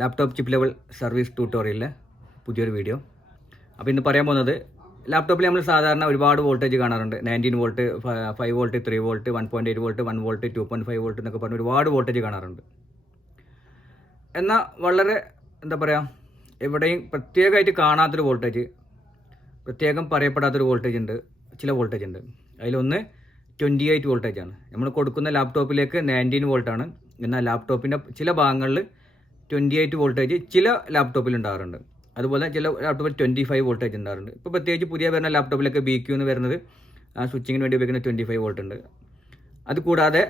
Laptop chip level service ട്യൂട്ടോറിയലിലെ പുതിയൊരു video. അപ്പോൾ ഇന്ന് പറയാൻ പോകുന്നത്, ലാപ്ടോപ്പിൽ നമ്മൾ സാധാരണ ഒരുപാട് വോൾട്ടേജ് കാണാറുണ്ട്. 19 volt, 5 volt, 3 volt, 1.8 volt, 1 volt, 2.5 volt എന്നൊക്കെ പറഞ്ഞ് ഒരുപാട് വോൾട്ടേജ് കാണാറുണ്ട്. എന്നാൽ വളരെ എവിടെയും പ്രത്യേകമായിട്ട് കാണാത്തൊരു വോൾട്ടേജ്, പ്രത്യേകം പറയപ്പെടാത്തൊരു വോൾട്ടേജ് ഉണ്ട്, ചില വോൾട്ടേജ് ഉണ്ട്. അതിലൊന്ന് 28 വോൾട്ടേജാണ്. നമ്മൾ കൊടുക്കുന്ന ലാപ്ടോപ്പിലേക്ക് 19 വോൾട്ടാണ്. എന്നാൽ ലാപ്ടോപ്പിൻ്റെ ചില ഭാഗങ്ങളിൽ 28 വോൾട്ടേജ് ചില ലാപ്ടോപ്പിൽ ഉണ്ടാകാറുണ്ട്. അതുപോലെ ചില ലാപ്ടോപ്പിൽ 25 വോൾട്ടേജ് ഉണ്ടാകാറുണ്ട്. ഇപ്പോൾ പ്രത്യേകിച്ച് പുതിയ വരുന്ന ലാപ്ടോപ്പിലൊക്കെ BQ എന്ന് വരുന്നത് സ്വിച്ചിങ്ങിന് വേണ്ടി ഉപയോഗിക്കുന്ന 25 വോൾട്ട് ഉണ്ട്. അതുകൂടാതെ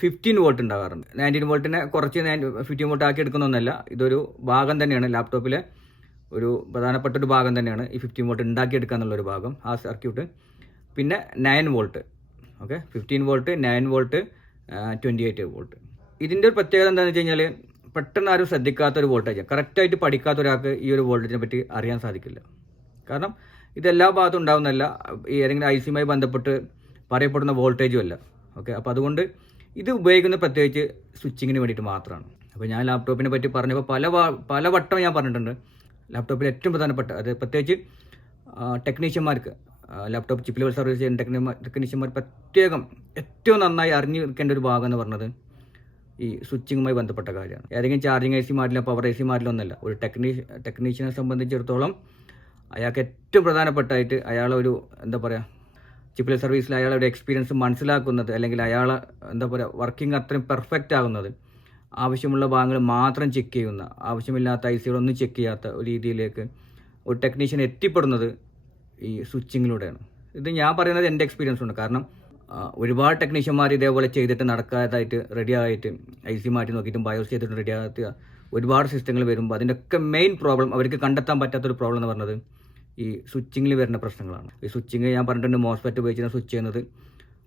15 വോൾട്ട് ഉണ്ടാകാറുണ്ട്. 19 വോൾട്ടിനെ കുറച്ച് 15 വോൾട്ട് ആക്കി എടുക്കുന്നൊന്നല്ല, ഇതൊരു ഭാഗം തന്നെയാണ്. ലാപ്ടോപ്പിലെ ഒരു പ്രധാനപ്പെട്ട ഒരു ഭാഗം തന്നെയാണ് ഈ 15 വോൾട്ട് ഉണ്ടാക്കിയെടുക്കുക എന്നുള്ളൊരു ഭാഗം, ആ സർക്യൂട്ട്. പിന്നെ 9 വോൾട്ട്, 15 വോൾട്ട്, 9 വോൾട്ട്, 28 വോൾട്ട്. ഇതിൻ്റെ ഒരു പ്രത്യേകത എന്താണെന്ന് വെച്ച് കഴിഞ്ഞാൽ, പെട്ടെന്ന് ആരും ശ്രദ്ധിക്കാത്തൊരു വോൾട്ടേജ്, കറക്റ്റായിട്ട് പഠിക്കാത്ത ഒരാൾക്ക് ഈ ഒരു വോൾട്ടേജിനെ പറ്റി അറിയാൻ സാധിക്കില്ല. കാരണം ഇതെല്ലാ ഭാഗത്തും ഉണ്ടാകുന്നതല്ല, ഈ ഏതെങ്കിലും IC-യുമായി ബന്ധപ്പെട്ട് പറയപ്പെടുന്ന വോൾട്ടേജും അല്ല. അപ്പോൾ അതുകൊണ്ട് ഇത് ഉപയോഗിക്കുന്നത് പ്രത്യേകിച്ച് സ്വിച്ചിങ്ങിന് വേണ്ടിയിട്ട് മാത്രമാണ്. അപ്പോൾ ഞാൻ ലാപ്ടോപ്പിനെ പറ്റി പറഞ്ഞപ്പോൾ പല വട്ടം ഞാൻ പറഞ്ഞിട്ടുണ്ട്. ലാപ്ടോപ്പിൽ ഏറ്റവും പ്രധാനപ്പെട്ട, അത് പ്രത്യേകിച്ച് ടെക്നീഷ്യന്മാർക്ക്, ലാപ്ടോപ്പ് ചിപ്പ് ലെവൽ സർവീസ് ചെയ്യുന്ന ടെക്നീഷ്യന്മാർ പ്രത്യേകം ഏറ്റവും നന്നായി അറിഞ്ഞിരിക്കേണ്ട ഒരു ഭാഗം എന്ന് പറഞ്ഞത് ഈ സ്വിച്ചിങ്ങുമായി ബന്ധപ്പെട്ട കാര്യമാണ്. ഏതെങ്കിലും ചാർജിങ് IC മാറ്റില്ല, പവർ IC മാറ്റിലൊന്നല്ല. ഒരു ടെക്നീഷ്യനെ സംബന്ധിച്ചിടത്തോളം അയാൾക്ക് ഏറ്റവും പ്രധാനപ്പെട്ടായിട്ട് അയാളൊരു ചിപ്പ് ലെവൽ സർവീസിൽ അയാളുടെ എക്സ്പീരിയൻസ് മനസ്സിലാക്കുന്നത്, അല്ലെങ്കിൽ അയാളെ വർക്കിംഗ് അത്രയും പെർഫെക്റ്റ് ആകുന്നത്, ആവശ്യമുള്ള ഭാഗങ്ങൾ മാത്രം ചെക്ക് ചെയ്യുന്ന, ആവശ്യമില്ലാത്ത IC-കളൊന്നും ചെക്ക് ചെയ്യാത്ത ഒരു രീതിയിലേക്ക് ഒരു ടെക്നീഷ്യൻ എത്തിപ്പെടുന്നത് ഈ സ്വിച്ചിങ്ങിലൂടെയാണ്. ഇത് ഞാൻ പറയുന്നത് എൻ്റെ എക്സ്പീരിയൻസ് ഉണ്ട്. കാരണം ഒരുപാട് ടെക്നീഷ്യന്മാർ ഇതേപോലെ ചെയ്തിട്ട് നടക്കാതായിട്ട്, റെഡിയായിട്ട് IC മാറ്റി നോക്കിയിട്ടും ബയോസ് ചെയ്തിട്ട് റെഡിയാകാത്ത ഒരുപാട് സിസ്റ്റങ്ങൾ വരുമ്പോൾ അതിൻ്റെയൊക്കെ മെയിൻ പ്രോബ്ലം, അവർക്ക് കണ്ടെത്താൻ പറ്റാത്തൊരു പ്രോബ്ലം എന്ന് പറഞ്ഞത് ഈ സ്വിച്ചിങ്ങിൽ വരുന്ന പ്രശ്നങ്ങളാണ്. ഈ സ്വിച്ചിങ് ഞാൻ പറഞ്ഞിട്ടുണ്ട്, മോസ്ഫെറ്റ് ഉപയോഗിച്ചാണ് സ്വിച്ച് ചെയ്യുന്നത്.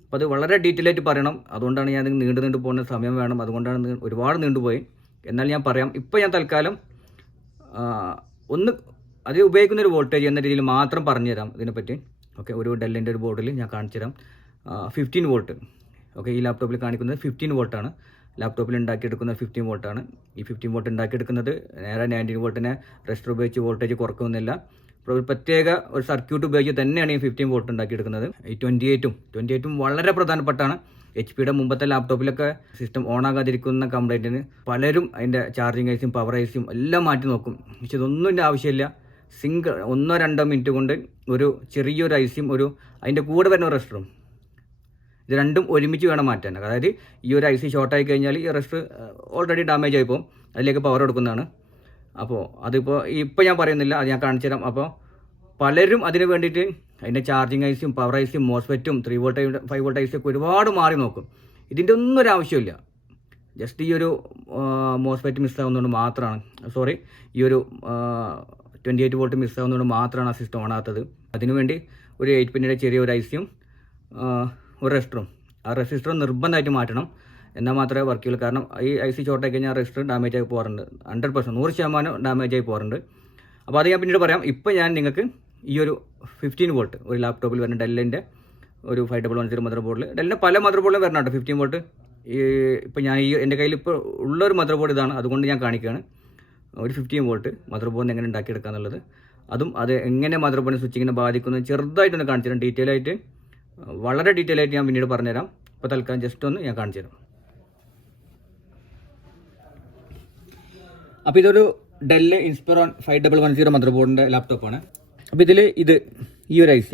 അപ്പോൾ അത് വളരെ ഡീറ്റെയിൽ ആയിട്ട് പറയണം. അതുകൊണ്ടാണ് ഞാൻ നീണ്ടു പോകുന്ന സമയം വേണം, അതുകൊണ്ടാണ് ഒരുപാട് നീണ്ടുപോയി. എന്നാൽ ഞാൻ പറയാം. ഇപ്പോൾ ഞാൻ തൽക്കാലം അത് ഉപയോഗിക്കുന്നൊരു വോൾട്ടേജ് എന്ന രീതിയിൽ മാത്രം പറഞ്ഞുതരാം ഇതിനെപ്പറ്റി. ഒരു ഡെല്ലിൻ്റെ ഒരു ബോർഡിൽ ഞാൻ കാണിച്ചു തരാം. 15 വോൾട്ട്, ഈ ലാപ്ടോപ്പിൽ കാണിക്കുന്നത് 15 വോൾട്ടാണ്. ലാപ്ടോപ്പിൽ ഉണ്ടാക്കിയെടുക്കുന്ന 15 വോൾട്ടാണ്. ഈ 15 വോൾട്ട് ഉണ്ടാക്കിയെടുക്കുന്നത് നേരെ 19 വോൾട്ടിനെ റെസിസ്റ്റർ ഉപയോഗിച്ച് വോൾട്ടേജ് കുറക്കുന്നില്ല. ഒരു പ്രത്യേക ഒരു സർക്യൂട്ട് ഉപയോഗിച്ച് തന്നെയാണ് ഈ 15 വോൾട്ട് ഉണ്ടാക്കിയെടുക്കുന്നത്. ഈ 28ഉം വളരെ പ്രധാനപ്പെട്ടാണ്. HP-യുടെ മുമ്പത്തെ ലാപ്ടോപ്പിലൊക്കെ സിസ്റ്റം ഓണാകാതിരിക്കുന്ന കംപ്ലൈൻറ്റിന് പലരും അതിൻ്റെ ചാർജിങ് IC-യും പവർ IC-യും എല്ലാം മാറ്റി നോക്കും. പക്ഷെ ഇതൊന്നും ഇതിൻ്റെ ആവശ്യമില്ല. 1-2 മിനിറ്റ് കൊണ്ട് ഒരു ചെറിയൊരു IC-യും അതിൻ്റെ കൂടെ വരുന്ന റെസിസ്റ്ററും, ഇത് രണ്ടും ഒരുമിച്ച് വേണം മാറ്റാൻ. അതായത് ഈ ഒരു IC ഷോർട്ടായി കഴിഞ്ഞാൽ ഈ റെസിസ്റ്റർ ഓൾറെഡി ഡാമേജ് ആയിപ്പോൾ അതിലേക്ക് പവർ കൊടുക്കുന്നതാണ്. അപ്പോൾ ഇപ്പോൾ ഞാൻ പറയുന്നില്ല, അത് ഞാൻ കാണിച്ചു തരാം. അപ്പോൾ പലരും അതിന് വേണ്ടിയിട്ട് അതിൻ്റെ ചാർജിങ് IC-യും പവർ IC-യും മോസ്ഫെറ്റും 3 വോൾട്ട് 5 വോൾട്ട് IC-യൊക്കെ ഒരുപാട് മാറി നോക്കും. ഇതിൻ്റെ ഒന്നും ഒരു ആവശ്യമില്ല. ജസ്റ്റ് ഈ ഒരു മോസ്ഫെറ്റ് മിസ്സാവുന്നതുകൊണ്ട് മാത്രമാണ്, ഈ ഒരു 28 വോൾട്ട് മിസ്സാവുന്നതുകൊണ്ട് മാത്രമാണ് ആ സിസ്റ്റം ഓണാകാത്തത്. അതിനുവേണ്ടി ഒരു 8 പിന്നിൻ്റെ ചെറിയൊരു IC-യും ഒരു റെസിസ്റ്ററും, ആ റെസിസ്റ്റർ നിർബന്ധമായിട്ട് മാറ്റണം. എന്നാൽ മാത്രമേ വർക്ക് ചെയ്യുള്ളൂ. കാരണം ഈ IC ഷോർട്ടായി കഴിഞ്ഞാൽ ആ റെസിസ്റ്റർ ഡാമേജ് ആയി പോകാറുണ്ട്. 100% ഡാമേജ് ആയി പോകാറുണ്ട്. അപ്പോൾ അത് ഞാൻ പിന്നീട് പറയാം. ഇപ്പോൾ ഞാൻ നിങ്ങൾക്ക് ഈ ഒരു 15 വോൾട്ട് ഒരു ലാപ്ടോപ്പിൽ വരുന്ന ഡെല്ലിൻ്റെ ഒരു 5110 മദർ ബോർഡിൽ, ഡെല്ലിൻ്റെ പല മദർ ബോർഡിലും വരണം കേട്ടോ 15 വോൾട്ട്. ഇപ്പോൾ ഞാൻ എൻ്റെ കയ്യിൽ ഇപ്പോൾ ഉള്ളൊരു മദർ ബോർഡ് ഇതാണ്, അതുകൊണ്ട് ഞാൻ കാണിക്കുകയാണ്. ഒരു 15 വോൾട്ട് മദർ ബോർഡിന് എങ്ങനെ ഉണ്ടാക്കിയെടുക്കുക എന്നുള്ളത്, അത് എങ്ങനെ മദർ ബോർഡിനെ സ്വിച്ചിങ്ങിനെ ബാധിക്കുന്നത് ചെറുതായിട്ടൊന്ന് കാണിച്ചു തരാം. വളരെ ഡീറ്റെയിൽ ആയിട്ട് ഞാൻ പിന്നീട് പറഞ്ഞുതരാം. ഇപ്പോൾ തൽക്കാലം ജസ്റ്റ് ഒന്ന് ഞാൻ കാണിച്ചു തരാം. അപ്പോൾ ഇതൊരു ഡെൽ ഇൻസ്പിറോൺ 5110 മദർ ബോർഡിൻ്റെ ലാപ്ടോപ്പാണ്. അപ്പോൾ ഈ ഒരു IC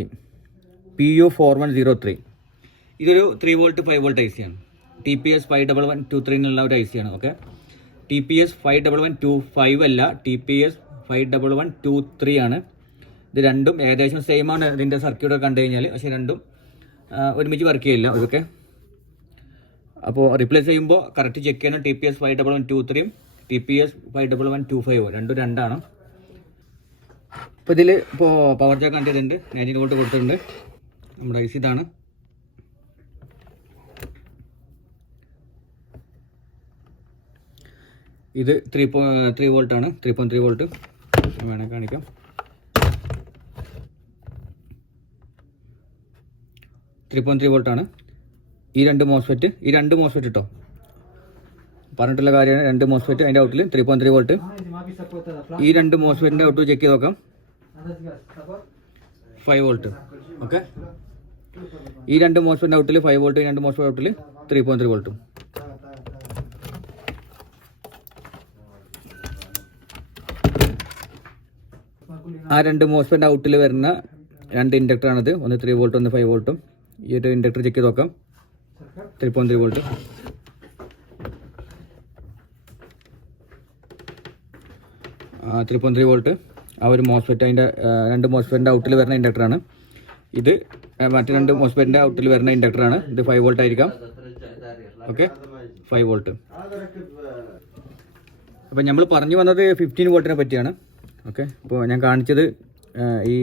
PU4103, ഇതൊരു 3 വോൾട്ട് 5 വോൾട്ട് IC-ആണ്. TPS 51123 എന്നുള്ള ഒരു IC-ആണ്. TPS 51125 അല്ല, TPS 51123 ആണ്. ഇത് രണ്ടും ഏകദേശം സെയിം ആണ് ഇതിൻ്റെ സർക്യൂട്ടൊക്കെ കണ്ടു കഴിഞ്ഞാൽ. പക്ഷേ രണ്ടും ഒരുമിച്ച് വർക്ക് ചെയ്യില്ല ഇതൊക്കെ. അപ്പോൾ റിപ്ലേസ് ചെയ്യുമ്പോൾ കറക്റ്റ് ചെക്ക് ചെയ്യണം. TPS 51123 TPS 51125 രണ്ടും രണ്ടാണ്. ഇപ്പോൾ ഇതിൽ പവർ ജാക്ക് കണ്ടിട്ടുണ്ട്, 19 വോൾട്ട് കൊടുത്തിട്ടുണ്ട്. നമ്മുടെ IC ഇതാണ്. ഇത് 3 വോൾട്ടാണ്, 3.3 വോൾട്ട് വേണേൽ കാണിക്കാം. 3.3 വോൾട്ടാണ്. ഈ രണ്ട് മോസ്ഫെറ്റ് കേട്ടോ, പറഞ്ഞിട്ടുള്ള കാര്യമാണ്. 2 മോസ്ഫെറ്റ് അതിൻ്റെ ഔട്ടിൽ 3.3 വോൾട്ട്. ഈ രണ്ട് മോസ്ഫെറ്റിൻ്റെ ഔട്ട് ചെക്ക് ചെയ്ത് നോക്കാം. 5 വോൾട്ട്. ഓക്കെ, ഈ രണ്ട് മോസ്ഫെറ്റിൻ്റെ ഔട്ടിൽ 5 വോൾട്ട്, ഈ രണ്ട് മോസ്ഫെറ്റ് ഔട്ടിൽ 3.3 വോൾട്ടും. ആ രണ്ട് മോസ്ഫെറ്റിൻ്റെ ഔട്ടിൽ വരുന്ന രണ്ട് ഇൻഡക്ടറാണിത്. ഒന്ന് 3 വോൾട്ടും ഒന്ന് 5 വോൾട്ടും. ഈ ഒരു ഇൻഡക്ടർ ചെക്ക് ചെയ്ത് നോക്കാം. 3.3 വോൾട്ട്. ആ 3.3 വോൾട്ട് ആ ഒരു മോസ്ഫെറ്റ്, അതിൻ്റെ രണ്ട് മോസ്ഫെറ്റിൻ്റെ ഔട്ടിൽ വരുന്ന ഇൻഡക്ടറാണ് ഇത്. മറ്റു രണ്ട് മോസ്ഫെറ്റിൻ്റെ ഔട്ടിൽ വരുന്ന ഇൻഡക്ടറാണ് ഇത്. 5 വോൾട്ട് ആയിരിക്കാം. Okay, 5 volt. അപ്പം നമ്മൾ പറഞ്ഞു വന്നത് 15 വോൾട്ടിനെ പറ്റിയാണ്. ഓക്കെ, ഇപ്പോൾ ഞാൻ കാണിച്ചത് ഈ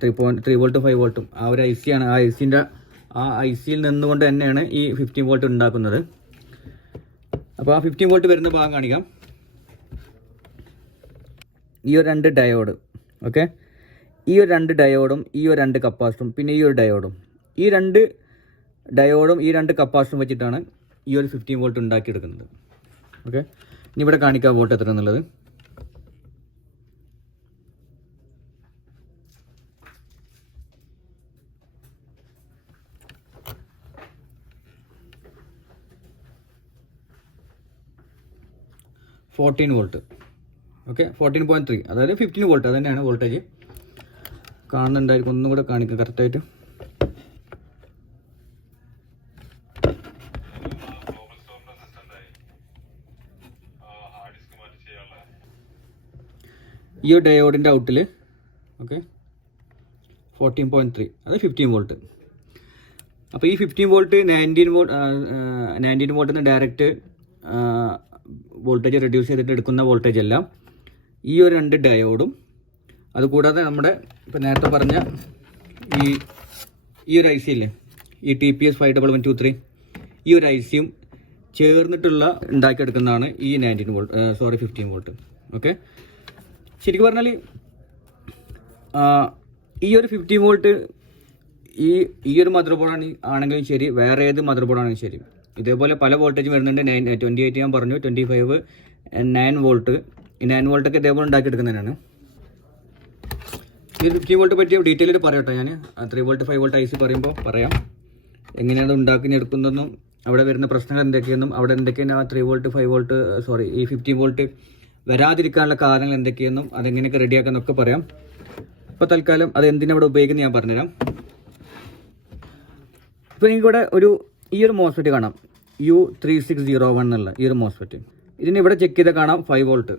3 വോൾട്ടും 5 വോൾട്ടും ആ ഒരു ഐ സി ആണ്. ആ ഐ സിയിൽ നിന്നുകൊണ്ട് തന്നെയാണ് ഈ 15 വോൾട്ട് ഉണ്ടാക്കുന്നത്. അപ്പോൾ ആ 15 വോൾട്ട് വരുന്ന ഭാഗം കാണിക്കാം. ഈ ഒരു രണ്ട് ഡയോഡ്. ഓക്കെ, ഈ ഒരു രണ്ട് ഡയോഡും ഈ ഒരു രണ്ട് കപ്പാസിറ്ററും പിന്നെ ഈ ഒരു ഡയോഡും, ഈ രണ്ട് ഡയോഡും ഈ രണ്ട് കപ്പാസിറ്ററും വെച്ചിട്ടാണ് ഈ ഒരു 15 വോൾട്ട് ഉണ്ടാക്കിയെടുക്കുന്നത്. ഓക്കെ, ഇനി ഇവിടെ കാണിക്കാം വോൾട്ട് എത്ര എന്നുള്ളത്. വോൾട്ട്. ഓക്കെ, 14.3, അതായത് 15 വോൾട്ട്. അത് തന്നെയാണ് വോൾട്ടേജ്. കാണുന്നുണ്ടായിരിക്കും, ഒന്നും കൂടെ കാണിക്കാം കറക്റ്റായിട്ട്. ഈ ഡയോഡിൻ്റെ ഔട്ടിൽ ഓക്കെ 14.3, അത് 15 വോൾട്ട്. അപ്പോൾ ഈ 15 വോൾട്ട് 19 വോൾട്ടിൽ നിന്ന് ഡയറക്റ്റ് വോൾട്ടേജ് റെഡ്യൂസ് ചെയ്തിട്ട് എടുക്കുന്ന വോൾട്ടേജ് അല്ല. ഈ ഒരു രണ്ട് ഡയോഡും അതുകൂടാതെ നമ്മുടെ ഇപ്പോൾ നേരത്തെ പറഞ്ഞ ഈ ഒരു ഐ സി ഇല്ലേ, ഈ TPS 51123, ഈ ഒരു ഐ സിയും ചേർന്നിട്ടുള്ള ഉണ്ടാക്കിയെടുക്കുന്നതാണ് ഈ 15 വോൾട്ട്. ഓക്കെ, ശരിക്കും പറഞ്ഞാൽ ഈ ഒരു 15 വോൾട്ട് ഈ ഒരു മദർ ബോർഡ് ആണെങ്കിലും ശരി, വേറെ ഏത് മദർ ബോർഡ് ആണെങ്കിലും ശരി, ഇതേപോലെ പല വോൾട്ടേജ് വരുന്നുണ്ട്. 28 ഞാൻ പറഞ്ഞു, 25, 9 വോൾട്ട്. ഈ 9 വോൾട്ടൊക്കെ ഇതേപോലെ ഉണ്ടാക്കിയെടുക്കുന്നതിനാണ്. ഈ 15 വോൾട്ട് പറ്റിയ ഡീറ്റെയിൽ പറയട്ടെ ഞാൻ. 3 വോൾട്ട് 5 വോൾട്ട് ഐ സി പറയുമ്പോൾ പറയാം എങ്ങനെയാണ് ഉണ്ടാക്കിയെടുക്കുന്നതെന്നും അവിടെ വരുന്ന പ്രശ്നങ്ങൾ എന്തൊക്കെയെന്നും അവിടെ എന്തൊക്കെയാണ് ആ 3 വോൾട്ട് 5 വോൾട്ട് ഈ 15 വോൾട്ട് വരാതിരിക്കാനുള്ള കാരണങ്ങൾ എന്തൊക്കെയെന്നും അതെങ്ങനെയൊക്കെ റെഡിയാക്കാന്നൊക്കെ പറയാം. ഇപ്പോൾ തൽക്കാലം അത് എന്തിനവിടെ ഉപയോഗിക്കുന്നത് ഞാൻ പറഞ്ഞുതരാം. ഇപ്പോൾ എനിക്കിവിടെ ഈ ഒരു മോസ്ഫെറ്റ് കാണാം, U3601 എന്നുള്ള ഈ ഒരു മോസ്ഫെറ്റ്. ഇതിന് ഇവിടെ ചെക്ക് ചെയ്താൽ കാണാം 5 വോൾട്ട്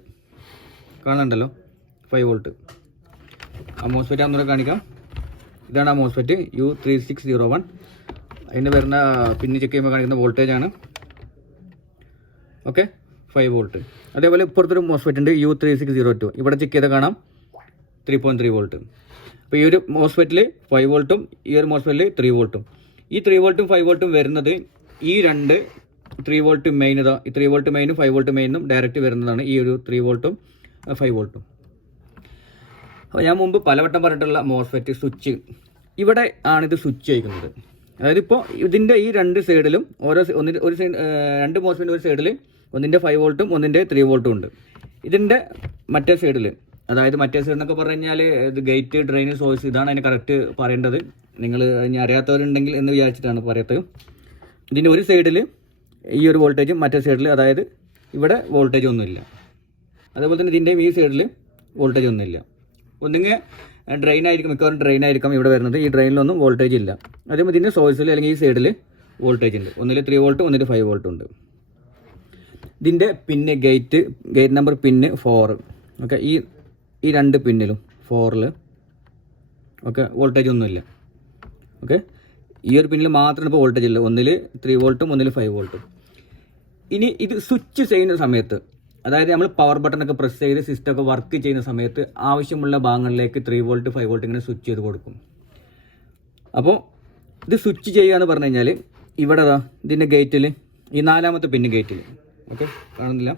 കാണുന്നുണ്ടല്ലോ, 5 വോൾട്ട്. ആ മോസ്ഫെറ്റ് അന്നൂടെ കാണിക്കാം. ഇതാണ് ആ മോസ്ഫെറ്റ് U3601. അതിൻ്റെ വരുന്ന പിന്നെ ചെക്ക് ചെയ്യുമ്പോൾ കാണിക്കുന്ന വോൾട്ടേജാണ്. Okay, 5 volt. അതേപോലെ ഇപ്പുറത്തൊരു മോസ്ഫെറ്റ് ഉണ്ട് U3602. ഇവിടെ ചെക്ക് ചെയ്താൽ കാണാം 3.3 വോൾട്ട്. അപ്പോൾ ഈ ഒരു മോസ്ഫെറ്റിൽ 5 വോൾട്ടും ഈ ഒരു മോസ്ഫെറ്റിൽ 3 വോൾട്ടും. ഈ 3 വോൾട്ടും 5 വോൾട്ടും വരുന്നത് ഈ രണ്ട് 3 വോൾട്ട് മെയിൻ, ഇതാ ഈ 3 വോൾട്ട് മെയിനും 5 വോൾട്ട് മെയിനും ഡയറക്റ്റ് വരുന്നതാണ് ഈ ഒരു 3 വോൾട്ടും 5 വോൾട്ടും. അപ്പോൾ ഞാൻ മുമ്പ് പലവട്ടം പറഞ്ഞിട്ടുള്ള മോസ്ഫെറ്റ് സ്വിച്ച് ഇവിടെ ആണിത് സ്വിച്ച് ചെയ്യുന്നത്. അതായത് ഇപ്പോൾ ഇതിൻ്റെ ഈ രണ്ട് സൈഡിലും രണ്ട് മോസ്ഫെറ്റിൻ്റെ ഒരു സൈഡിൽ ഒന്നിൻ്റെ 5 വോൾട്ടും ഒന്നിൻ്റെ 3 വോൾട്ടും ഉണ്ട്. ഇതിൻ്റെ മറ്റേ സൈഡിൽ, അതായത് മറ്റേ സൈഡ് എന്നൊക്കെ പറഞ്ഞു കഴിഞ്ഞാൽ ഇത് ഗേറ്റ്, ഡ്രെയിൻ, സോഴ്സ്, ഇതാണ് അതിന് കറക്റ്റ് പറയേണ്ടത്. നിങ്ങൾ ഇനി അറിയാത്തവരുണ്ടെങ്കിൽ എന്ന് വിചാരിച്ചിട്ടാണ് പറയത്തത്. ഇതിൻ്റെ ഒരു സൈഡിൽ ഈ ഒരു വോൾട്ടേജും മറ്റേ സൈഡിൽ, അതായത് ഇവിടെ വോൾട്ടേജ് ഒന്നുമില്ല. അതേപോലെ തന്നെ ഇതിൻ്റെയും ഈ സൈഡിൽ വോൾട്ടേജ് ഒന്നുമില്ല. ഒന്നുകിൽ ഡ്രെയിൻ ആയിരിക്കും, മിക്കവാറും ഡ്രെയിൻ ആയിരിക്കും ഇവിടെ വരുന്നത്. ഈ ഡ്രെയിനിലൊന്നും വോൾട്ടേജ് ഇല്ല. അതേപോലെ ഇതിൻ്റെ സോഴ്സിൽ അല്ലെങ്കിൽ ഈ സൈഡിൽ വോൾട്ടേജ് ഉണ്ട്. ഒന്നിൽ 3 വോൾട്ടും ഒന്നിൽ 5 വോൾട്ടും ഉണ്ട്. ഇതിൻ്റെ പിന്നെ ഗേറ്റ് നമ്പർ പിന്നെ 4. ഓക്കെ, ഈ രണ്ട് പിന്നിലും 4ൽ ഓക്കെ വോൾട്ടേജ് ഒന്നുമില്ല. ഓക്കെ, ഈ ഒരു പിന്നിൽ മാത്രമാണ് ഇപ്പോൾ വോൾട്ടേജ് ഉള്ളത്. ഒന്നിൽ 3 വോൾട്ടും ഒന്നിൽ 5 വോൾട്ടും. ഇനി ഇത് സ്വിച്ച് ചെയ്യുന്ന സമയത്ത്, അതായത് നമ്മൾ പവർ ബട്ടണൊക്കെ പ്രസ് ചെയ്ത് സിസ്റ്റമൊക്കെ വർക്ക് ചെയ്യുന്ന സമയത്ത് ആവശ്യമുള്ള ഭാഗങ്ങളിലേക്ക് 3 വോൾട്ട് 5 വോൾട്ട് ഇങ്ങനെ സ്വിച്ച് ചെയ്ത് കൊടുക്കും. അപ്പോൾ ഇത് സ്വിച്ച് ചെയ്യുക എന്ന് പറഞ്ഞു കഴിഞ്ഞാൽ ഇവിടെ ഇതിൻ്റെ ഗേറ്റിൽ ഈ 4ാമത്തെ പിന്ന് ഗേറ്റിൽ, ഓക്കെ കാണുന്നില്ല,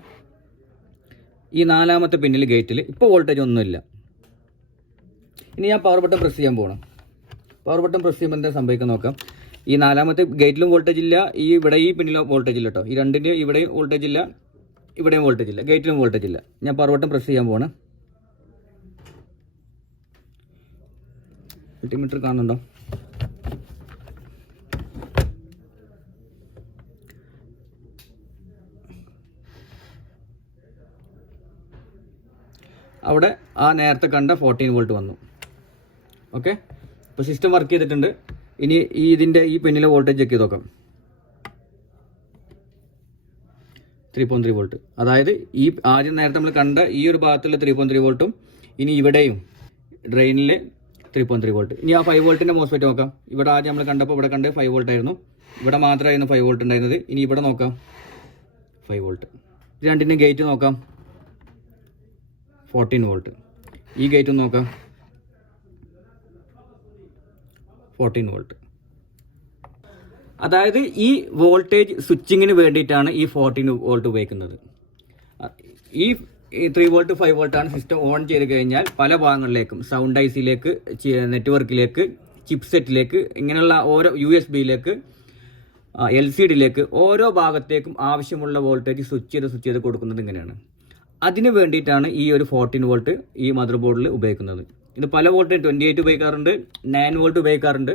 ഈ 4ാമത്തെ പിന്നിൽ ഗേറ്റിൽ ഇപ്പോൾ വോൾട്ടേജ് ഒന്നുമില്ല. ഇനി ഞാൻ പവർ ബട്ടൺ പ്രസ് ചെയ്യാൻ പോകണം. പവർ ബട്ടൺ പ്രസ് ചെയ്യുമ്പോൾ എന്താ സംഭവിക്കാൻ നോക്കാം. ഈ 4ാമത്തെ ഗേറ്റിലും വോൾട്ടേജ് ഇല്ല, ഇവിടെ ഈ പിന്നിലും വോൾട്ടേജ് ഇല്ല കേട്ടോ. ഈ രണ്ടിൻ്റെ ഇവിടെയും വോൾട്ടേജ് ഇല്ല, ഇവിടെയും വോൾട്ടേജ് ഇല്ല, ഗേറ്റിലും വോൾട്ടേജ് ഇല്ല. ഞാൻ പവർബട്ടൺ പ്രസ് ചെയ്യാൻ പോവാണ്. മൾട്ടിമീറ്റർ കാണുന്നുണ്ടോ? അവിടെ ആ നേരത്തെ കണ്ട 14 വോൾട്ട് വന്നു. ഓക്കെ, ഇപ്പോൾ സിസ്റ്റം വർക്ക് ചെയ്തിട്ടുണ്ട്. ഇനി ഇതിൻ്റെ ഈ പിന്നിലെ വോൾട്ടേജ് ചെക്ക് ചെയ്ത് നോക്കാം. 3.3 വോൾട്ട്. അതായത് ഈ ആദ്യം നേരത്തെ നമ്മൾ കണ്ട ഈ ഒരു ഭാഗത്തുള്ള 3.3 വോൾട്ടും ഇനി ഇവിടെയും ഡ്രെയിനിൽ 3.3 വോൾട്ട്. ഇനി ആ 5 വോൾട്ടിൻ്റെ മോസ്ഫെറ്റ് നോക്കാം. ഇവിടെ ആദ്യം നമ്മൾ കണ്ടപ്പോൾ ഇവിടെ കണ്ട് 5 വോൾട്ട് ആയിരുന്നു. ഇവിടെ മാത്രമായിരുന്നു 5 വോൾട്ട് ഉണ്ടായിരുന്നത്. ഇനി ഇവിടെ നോക്കാം 5 വോൾട്ട്. ഇത് രണ്ടിൻ്റെ ഗേറ്റ് നോക്കാം 14 വോൾട്ട്. ഈ ഗേറ്റും നോക്കാം 14 വോൾട്ട്. അതായത് ഈ വോൾട്ടേജ് സ്വിച്ചിങ്ങിന് വേണ്ടിയിട്ടാണ് ഈ 14 വോൾട്ട് ഉപയോഗിക്കുന്നത്. ഈ 3 വോൾട്ട് 5 വോൾട്ടാണ് സിസ്റ്റം ഓൺ ചെയ്ത് കഴിഞ്ഞാൽ പല ഭാഗങ്ങളിലേക്കും സൗണ്ട് ഐസിയിലേക്ക്, നെറ്റ്വർക്കിലേക്ക്, ചിപ്പ് സെറ്റിലേക്ക്, ഇങ്ങനെയുള്ള ഓരോ USB-യിലേക്ക്, LCD-യിലേക്ക് ഓരോ ഭാഗത്തേക്കും ആവശ്യമുള്ള വോൾട്ടേജ് സ്വിച്ച് ചെയ്ത് കൊടുക്കുന്നത് ഇങ്ങനെയാണ്. അതിന് വേണ്ടിയിട്ടാണ് ഈ ഒരു 14 വോൾട്ട് ഈ മദർ ബോർഡിൽ ഉപയോഗിക്കുന്നത്. ഇത് പല വോൾട്ട് 28 ഉപയോഗിക്കാറുണ്ട്, 9 വോൾട്ട് ഉപയോഗിക്കാറുണ്ട്.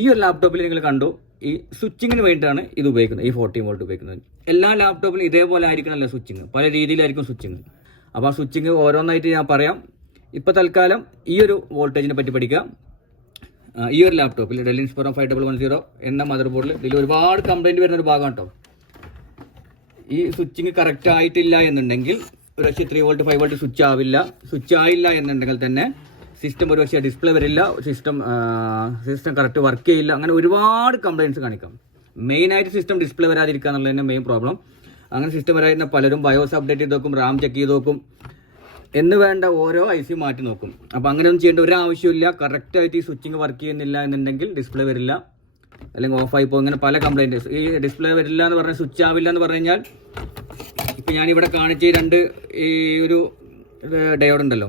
ഈ ഒരു ലാപ്ടോപ്പിൽ നിങ്ങൾ കണ്ടു, ഈ സ്വിച്ചിങ്ങിന് വേണ്ടിയിട്ടാണ് ഇത് ഉപയോഗിക്കുന്നത്, ഈ 14 വോൾട്ട് ഉപയോഗിക്കുന്നത്. എല്ലാ ലാപ്ടോപ്പിലും ഇതേപോലെ ആയിരിക്കണമല്ലോ സ്വിച്ചിങ്, പല രീതിയിലായിരിക്കും സ്വിച്ചിങ്. അപ്പോൾ ആ സ്വിച്ചിങ് ഓരോന്നായിട്ട് ഞാൻ പറയാം. ഇപ്പോൾ തൽക്കാലം ഈ ഒരു വോൾട്ടേജിനെ പറ്റി പഠിക്കാം. ഈ ഒരു ലാപ്ടോപ്പിൽ ഡെൽ ഇൻസ്പൈറോൺ 5110 എന്ന മദർ ബോർഡിൽ ഇതിൽ ഒരുപാട് കംപ്ലൈൻറ്റ് വരുന്ന ഒരു ഭാഗം കേട്ടോ. ഈ സ്വിച്ചിങ് കറക്റ്റ് ആയിട്ടില്ല എന്നുണ്ടെങ്കിൽ ഒരുപക്ഷെ 3 വോൾട്ട് 5 വോൾട്ട് സ്വിച്ച് ആയില്ല എന്നുണ്ടെങ്കിൽ തന്നെ സിസ്റ്റം ഒരുപക്ഷെ ഡിസ്പ്ലേ വരില്ല, സിസ്റ്റം കറക്റ്റ് വർക്ക് ചെയ്യില്ല. അങ്ങനെ ഒരുപാട് കംപ്ലയിൻറ്റ്സ് കാണിക്കാം. മെയിനായിട്ട് സിസ്റ്റം ഡിസ്പ്ലേ വരാതിരിക്കുക എന്നുള്ളത് തന്നെ മെയിൻ പ്രോബ്ലം. അങ്ങനെ സിസ്റ്റം വരാതിരുന്ന പലരും ബയോസ് അപ്ഡേറ്റ് ചെയ്ത് നോക്കും, റാം ചെക്ക് ചെയ്ത് നോക്കും, എന്ന് വേണ്ട ഓരോ IC മാറ്റി നോക്കും. അപ്പോൾ അങ്ങനെയൊന്നും ചെയ്യേണ്ട ഒരു ആവശ്യമില്ല. കറക്റ്റായിട്ട് ഈ സ്വിച്ചിങ് വർക്ക് ചെയ്യുന്നില്ല എന്നുണ്ടെങ്കിൽ ഡിസ്പ്ലേ വരില്ല, അല്ലെങ്കിൽ ഓഫായി പോകും. ഇങ്ങനെ പല കംപ്ലയിൻറ്റ്സ്. ഈ ഡിസ്പ്ലേ വരില്ല എന്ന് പറഞ്ഞാൽ, സ്വിച്ച് ആവില്ല എന്ന് പറഞ്ഞു കഴിഞ്ഞാൽ, ഇപ്പോൾ ഞാനിവിടെ കാണിച്ച ഈ ഒരു ഡയോഡ് ഉണ്ടല്ലോ,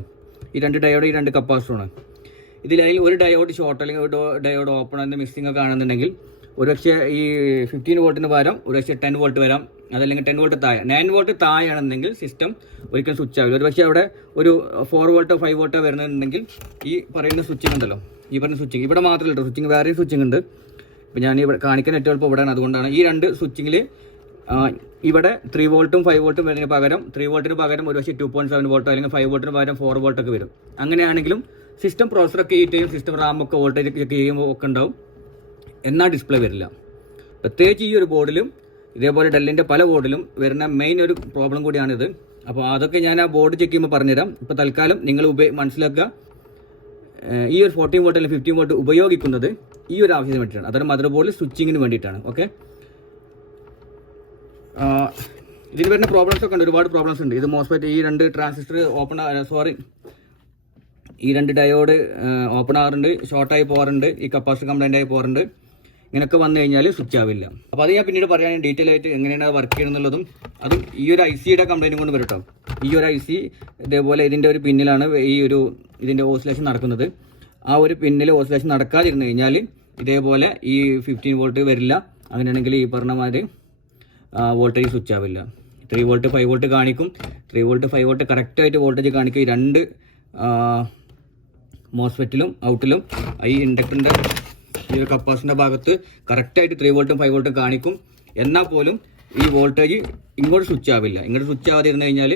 ഈ രണ്ട് ഡയോഡ്, ഈ രണ്ട് കപ്പാസിറ്ററാണ്. ഇതിലതിൽ ഒരു ഡയോഡ് ഷോർട്ട് അല്ലെങ്കിൽ ഒരു ഡയോഡ് ഓപ്പൺ എന്ന് മിസ്സിങ് കാണുന്നുണ്ടെങ്കിൽ ഒരുപക്ഷെ ഈ 15 വോൾട്ടിന് പകരം ഒരുപക്ഷെ 10 വോൾട്ട് വരാം, അതല്ലെങ്കിൽ 10 വോൾട്ട് താഴെ, 9 വോൾട്ട് താഴെയാണെന്നെങ്കിൽ സിസ്റ്റം ഒരിക്കലും സ്വിച്ച് ആവില്ല. ഒരുപക്ഷെ അവിടെ ഒരു 4 വോൾട്ടോ 5 വോൾട്ടോ വരുന്നുണ്ടെങ്കിൽ ഈ പറയുന്ന സ്വിച്ചിങ് ഉണ്ടല്ലോ, ഈ പറയുന്ന സ്വിച്ചിങ് ഇവിടെ മാത്രമല്ല കേട്ടോ, സ്വിച്ചിങ് വേറെയും സ്വിച്ചിങ് ഉണ്ട്. ഇപ്പോൾ ഞാൻ ഇവിടെ കാണിക്കുന്ന നെറ്റ്വർക്ക് ഇവിടെയാണ്. അതുകൊണ്ടാണ് ഈ രണ്ട് സ്വിച്ചിങ്ങിൽ ഇവിടെ 3 വോൾട്ടും 5 വോൾട്ടും വരുന്നതിന് പകരം 3 വോൾട്ടിന് പകരം ഒരുപക്ഷെ 2.7 വോൾട്ടോ അല്ലെങ്കിൽ 5 വോൾട്ടിന് പകരം 4 വോൾട്ടൊക്കെ വരും. അങ്ങനെയാണെങ്കിലും സിസ്റ്റം പ്രോസറൊക്കെ ഹീറ്റ് ചെയ്യും, സിസ്റ്റം റാമൊക്കെ വോൾട്ടേജ് ചെക്ക് ചെയ്യുമ്പോൾ ഒക്കെ ഉണ്ടാവും, എന്നാൽ ഡിസ്പ്ലേ വരില്ല. പ്രത്യേകിച്ച് ഈ ഒരു ബോർഡിലും ഇതേപോലെ ഡെല്ലിൻ്റെ പല ബോർഡിലും വരുന്ന മെയിൻ ഒരു പ്രോബ്ലം കൂടിയാണിത്. അപ്പോൾ അതൊക്കെ ഞാൻ ആ ബോർഡ് ചെക്ക് ചെയ്യുമ്പോൾ പറഞ്ഞുതരാം. ഇപ്പോൾ തൽക്കാലം നിങ്ങൾ മനസ്സിലാക്കുക, ഈ ഒരു 14 വോൾട്ട് അല്ലെങ്കിൽ 15 വോൾട്ട് ഉപയോഗിക്കുന്നത് ഈ ഒരു ആവശ്യത്തിന് വേണ്ടിയിട്ടാണ്. അതൊരു മദർ ബോർഡിൽ സ്വിച്ചിങ്ങിന് വേണ്ടിയിട്ടാണ്. ഓക്കെ, ഇതിൽ വരുന്ന പ്രോബ്ലംസ് ഒക്കെ ഉണ്ട്, ഒരുപാട് പ്രോബ്ലംസ് ഉണ്ട്. ഇത് മോസ്ഫെറ്റ്, ഈ രണ്ട് ട്രാൻസിസ്റ്റർ ഈ രണ്ട് ഡയോഡ് ഓപ്പൺ ആകാറുണ്ട്, ഷോർട്ടായി പോകാറുണ്ട്, ഈ കപ്പാസിറ്റർ കംപ്ലൈൻ്റ് ആയി പോകാറുണ്ട്. ഇങ്ങനെയൊക്കെ വന്നു കഴിഞ്ഞാൽ സ്വിച്ച് ആവില്ല. അപ്പോൾ അത് ഞാൻ പിന്നീട് പറയാൻ ഡീറ്റെയിൽ ആയിട്ട് എങ്ങനെയാണ് അത് വർക്ക് ചെയ്യുന്നുള്ളതും, അതും ഈ ഒരു ICയുടെ കംപ്ലൈൻറ്റും കൊണ്ട് വരട്ടോ. ഈ ഒരു IC ഇതേപോലെ ഇതിൻ്റെ ഒരു പിന്നിലാണ് ഇതിൻ്റെ ഓസിലേഷൻ നടക്കുന്നത്. ആ ഒരു പിന്നിൽ ഓസിലേഷൻ നടക്കാതിരുന്നു കഴിഞ്ഞാൽ ഇതേപോലെ ഈ 15 വോൾട്ട് വരില്ല. അങ്ങനെയാണെങ്കിൽ ഈ പറഞ്ഞ മാതിരി വോൾട്ടേജ് സ്വിച്ച് ആവില്ല. 3 വോൾട്ട് 5 വോൾട്ട് കാണിക്കും. 3 വോൾട്ട് 5 വോൾട്ട് കറക്റ്റായിട്ട് വോൾട്ടേജ് കാണിക്കും. ഈ രണ്ട് മോസ്ഫെറ്റിലും ഔട്ടിലും ഈ ഇൻഡക്ടറിൻ്റെ ഈ ഒരു കപ്പാസിറ്ററിൻ്റെ ഭാഗത്ത് കറക്റ്റായിട്ട് 3 വോൾട്ടും 5 വോൾട്ടും കാണിക്കും. എന്നാൽ പോലും ഈ വോൾട്ടേജ് ഇങ്ങോട്ട് സ്വിച്ച് ആവില്ല. ഇങ്ങോട്ട് സ്വിച്ച് ആവാതിരുന്നു കഴിഞ്ഞാൽ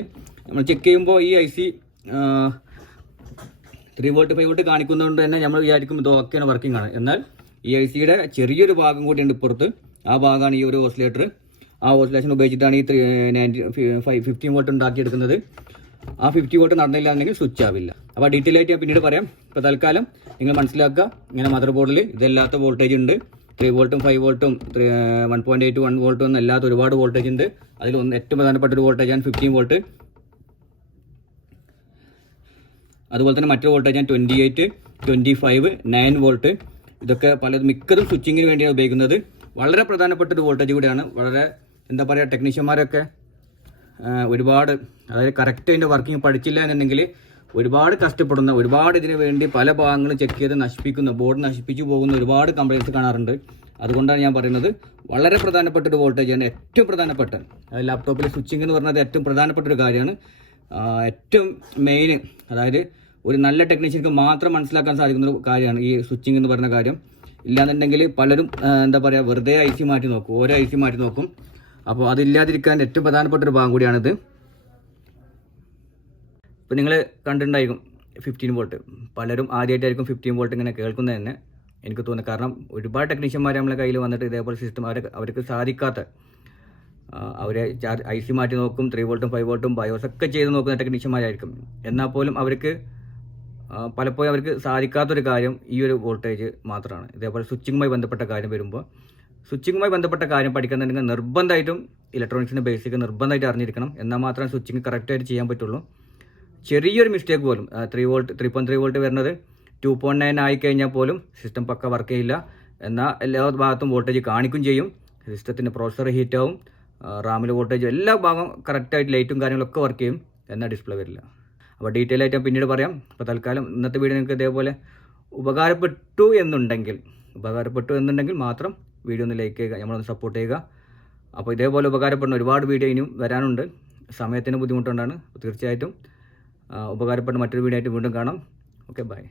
നമ്മൾ ചെക്ക് ചെയ്യുമ്പോൾ ഈ IC 3 വോൾട്ട് 5 വോൾട്ട് കാണിക്കുന്നതുകൊണ്ട് തന്നെ നമ്മൾ വിചാരിക്കും ഇത് ഓക്കെയാണ്, വർക്കിംഗ് ആണ്. എന്നാൽ ഈ ICയുടെ ചെറിയൊരു ഭാഗം കൂടിയുണ്ട് ഇപ്പുറത്ത്. ആ ഭാഗമാണ് ഈ ഒരു ഓസിലേറ്റർ. ആ ഓസിലേഷൻ ഉപയോഗിച്ചിട്ടാണ് ഈ 15 വോൾട്ട് ഉണ്ടാക്കിയെടുക്കുന്നത്. ആ 50 വോൾട്ട് നടന്നില്ല എന്നുണ്ടെങ്കിൽ സ്വിച്ച് ആവില്ല. അപ്പോൾ ഡീറ്റെയിൽ ആയിട്ട് ഞാൻ പിന്നീട് പറയാം. ഇപ്പോൾ തൽക്കാലം നിങ്ങൾ മനസ്സിലാക്കുക, ഇങ്ങനെ മദർ ബോർഡിൽ ഇതല്ലാത്ത വോൾട്ടേജ് ഉണ്ട്. 3 വോൾട്ടും 5 വോൾട്ടും 1.8 1 വോൾട്ടും ഒന്നും അല്ലാത്ത ഒരുപാട് വോൾട്ടേജ് ഉണ്ട്. അതിൽ ഏറ്റവും പ്രധാനപ്പെട്ട ഒരു വോൾട്ടേജാണ് 15 വോൾട്ട്. അതുപോലെ തന്നെ മറ്റൊരു വോൾട്ടേജാണ് 28, 25, 9 വോൾട്ട്. ഇതൊക്കെ മിക്കതും സ്വിച്ചിങ്ങിന് വേണ്ടിയാണ് ഉപയോഗിക്കുന്നത്. വളരെ പ്രധാനപ്പെട്ട ഒരു വോൾട്ടേജ് കൂടിയാണ്. വളരെ എന്താ പറയുക, ടെക്നീഷ്യന്മാരൊക്കെ ഒരുപാട്, അതായത് കറക്റ്റ് അതിൻ്റെ വർക്കിംഗ് പഠിച്ചില്ല എന്നുണ്ടെങ്കിൽ ഒരുപാട് കഷ്ടപ്പെടുന്ന, ഒരുപാട് ഇതിന് വേണ്ടി പല ഭാഗങ്ങളും ചെക്ക് ചെയ്ത് നശിപ്പിക്കുന്ന, ബോർഡ് നശിപ്പിച്ചു പോകുന്ന ഒരുപാട് കംപ്ലയിൻറ്റ്സ് കാണാറുണ്ട്. അതുകൊണ്ടാണ് ഞാൻ പറയുന്നത് വളരെ പ്രധാനപ്പെട്ട ഒരു വോൾട്ടേജാണ്, ഏറ്റവും പ്രധാനപ്പെട്ട ലാപ്ടോപ്പിൽ സ്വിച്ചിങ് എന്ന് പറഞ്ഞത് ഏറ്റവും പ്രധാനപ്പെട്ട ഒരു കാര്യമാണ്. ഏറ്റവും മെയിൻ, അതായത് ഒരു നല്ല ടെക്നീഷ്യർക്ക് മാത്രം മനസ്സിലാക്കാൻ സാധിക്കുന്ന ഒരു കാര്യമാണ് ഈ സ്വിച്ചിങ് എന്ന് പറയുന്ന കാര്യം. ഇല്ലാന്നുണ്ടെങ്കിൽ പലരും എന്താ പറയുക, വെറുതെ ഐ സി മാറ്റി നോക്കും, ഓരോ ഐ സി മാറ്റി നോക്കും. അപ്പോൾ അതില്ലാതിരിക്കാൻ ഏറ്റവും പ്രധാനപ്പെട്ട ഒരു ഭാഗം കൂടിയാണിത്. ഇപ്പോൾ നിങ്ങൾ കണ്ടിട്ടുണ്ടായിരിക്കും 15 വോൾട്ട്. പലരും ആദ്യമായിട്ടായിരിക്കും 15 വോൾട്ട് ഇങ്ങനെ കേൾക്കുന്നത് തന്നെ എനിക്ക് തോന്നുന്നു. കാരണം ഒരുപാട് ടെക്നീഷ്യന്മാർ നമ്മളെ കയ്യിൽ വന്നിട്ട് ഇതേപോലെ സിസ്റ്റം അവർക്ക് സാധിക്കാത്ത, അവരെ ഐ സി മാറ്റി നോക്കും, 3 വോൾട്ടും 5 വോൾട്ടും ബയോസ് ഒക്കെ ചെയ്ത് നോക്കുന്ന ടെക്നീഷ്യന്മാരായിരിക്കും. എന്നാൽ പോലും അവർക്ക് പലപ്പോഴും അവർക്ക് സാധിക്കാത്തൊരു കാര്യം ഈ ഒരു വോൾട്ടേജ് മാത്രമാണ്. ഇതേപോലെ സ്വിച്ചിങ്ങുമായി ബന്ധപ്പെട്ട കാര്യം വരുമ്പോൾ, സ്വിച്ചിങ്ങുമായി ബന്ധപ്പെട്ട കാര്യം പഠിക്കുന്നുണ്ടെങ്കിൽ നിർബന്ധമായിട്ടും ഇലക്ട്രോണിക്സിൻ്റെ ബേസിക് നിർബന്ധമായിട്ട് അറിഞ്ഞിരിക്കണം. എന്നാൽ മാത്രമേ സ്വിച്ചിങ് കറക്റ്റായിട്ട് ചെയ്യാൻ പറ്റുള്ളൂ. ചെറിയൊരു മിസ്റ്റേക്ക് പോലും 3.3 വോൾട്ട് വരുന്നത് 2.9 ആയി കഴിഞ്ഞാൽ പോലും സിസ്റ്റം പക്ക വർക്ക് ചെയ്യില്ല. എന്നാൽ എല്ലാ ഭാഗത്തും വോൾട്ടേജ് കാണിക്കും ചെയ്യും. സിസ്റ്റത്തിൻ്റെ പ്രോസസ്സർ ഹീറ്റാവും, റാമിലെ വോൾട്ടേജ് എല്ലാ ഭാഗവും കറക്റ്റായിട്ട് ലൈറ്റും കാര്യങ്ങളൊക്കെ വർക്ക് ചെയ്യും. എന്നാൽ ഡിസ്പ്ലേ വരില്ല. അപ്പോൾ ഡീറ്റെയിൽ ആയിട്ട് ഞാൻ പിന്നീട് പറയാം. അപ്പോൾ തൽക്കാലം ഇന്നത്തെ വീഡിയോ നിങ്ങൾക്ക് ഇതേപോലെ ഉപകാരപ്പെട്ടു എന്നുണ്ടെങ്കിൽ മാത്രം വീഡിയോ ഒന്ന് ലൈക്ക് ചെയ്യുക, നമ്മളൊന്ന് സപ്പോർട്ട് ചെയ്യുക. അപ്പോൾ ഇതേപോലെ ഉപകാരപ്പെടുന്ന ഒരുപാട് വീഡിയോ ഇനിയും വരാനുണ്ട്. സമയത്തിന് ബുദ്ധിമുട്ടുകൊണ്ടാണ്. തീർച്ചയായിട്ടും ഉപകാരപ്പെടുന്ന മറ്റൊരു വീഡിയോ ആയിട്ട് വീണ്ടും കാണാം. Okay, by.